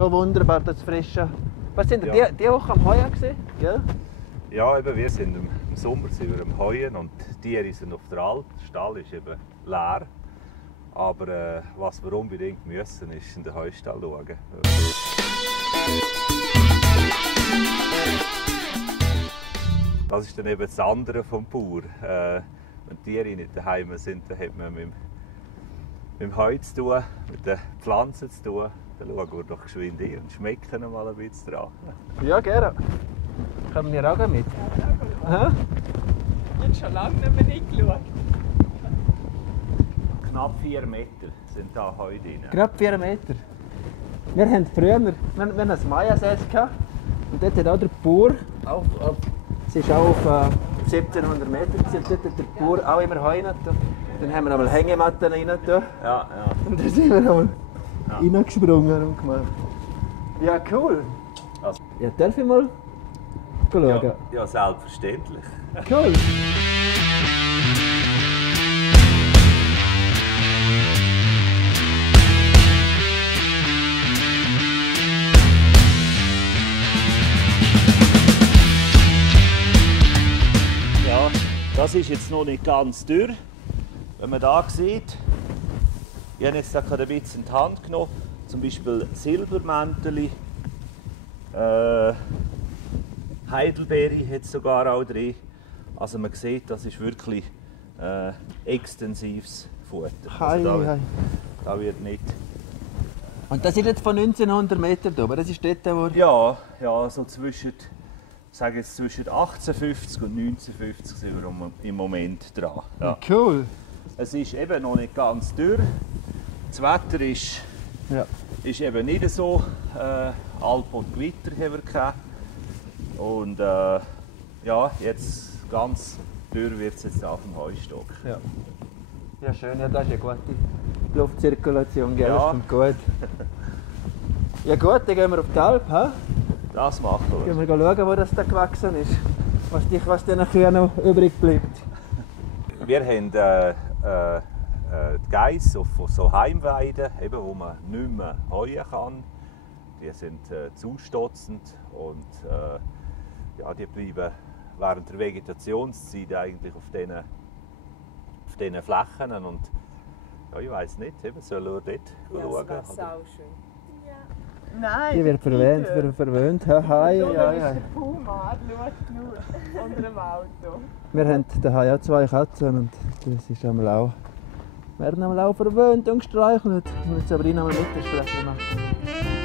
So wunderbar, das Frische. Was sind Ja. die Woche am Heuen gewesen? Gell? Ja, eben, wir sind im Sommer sind wir am Heuen und die Tiere sind auf der Alp. Der Stall ist eben leer. Aber was wir unbedingt müssen, ist in den Heustall schauen. Das ist dann eben das andere vom Bauer. Wenn die Tiere nicht daheim sind, dann hat man mit dem Heu zu tun, mit den Pflanzen zu tun. Dann schauen wir doch geschwind hin und schmecken mal ein bisschen dran. Ja, gerne. Kommen wir auch mit? Aha. Ich habe schon lange nicht mehr reingeschaut. Knapp 4 Meter sind da Heu drin. Gerade 4 Meter. Wir haben früher wir haben ein Mayasäß und dort hat auch der Bauer, es ist auch auf 1700 Meter, dort hat der Bauer auch immer Heu rein. Dann haben wir einmal Hängematten rein. Ja, ja. Und dann sind wir einmal reingesprungen und gemacht. Ja, cool. Also, Ja, darf ich mal schauen? ja, ja, selbstverständlich. Cool. Ja, das ist jetzt noch nicht ganz dürr. Wenn man da sieht, ich habe jetzt da gerade ein bisschen in die Hand genommen, zum Beispiel Silbermänteli, Heidelbeere hat es sogar auch drin. Also man sieht, das ist wirklich extensives Futter. Hei, Also hei. da wird nicht... Und das ist jetzt von 1900 Metern da, aber das ist dort, wo... Ja, ja, so zwischen, sage jetzt zwischen 1850 und 1950 sind wir im Moment dran. Ja. Cool. Es ist eben noch nicht ganz dürr. Das Wetter ist, Ja. ist eben nicht so. Alp und Gewitter haben wir gehabt. Und ja, jetzt ganz dürr wird es jetzt auf dem Heustock. Ja. Ja, schön, ja, das ist eine gute Luftzirkulation, gell? Ja. Das kommt gut. Ja gut, dann gehen wir auf die Alp, he? Das machen wir. Gehen wir schauen, wo das da gewachsen ist. Was den Kühen noch übrig bleibt. Wir haben die Geiss auf so Heimweiden, eben, wo man nicht mehr heuen kann. Die sind zustotzend und ja, die bleiben während der Vegetationszeit eigentlich auf diesen Flächen. Und ja, ich weiss nicht, eben, sollen wir dort schauen? Das wäre oder? auch schön. Ja. Nein, Die wird verwöhnt. Hi, Da ja, ist ja. der Puma, schau nur, unter dem Auto. Wir haben daheim auch 2 Katzen und das ist einmal auch, werden einmal auch verwöhnt und gestreichelt. Wir müssen Sabrina mal mit der Sprechen machen.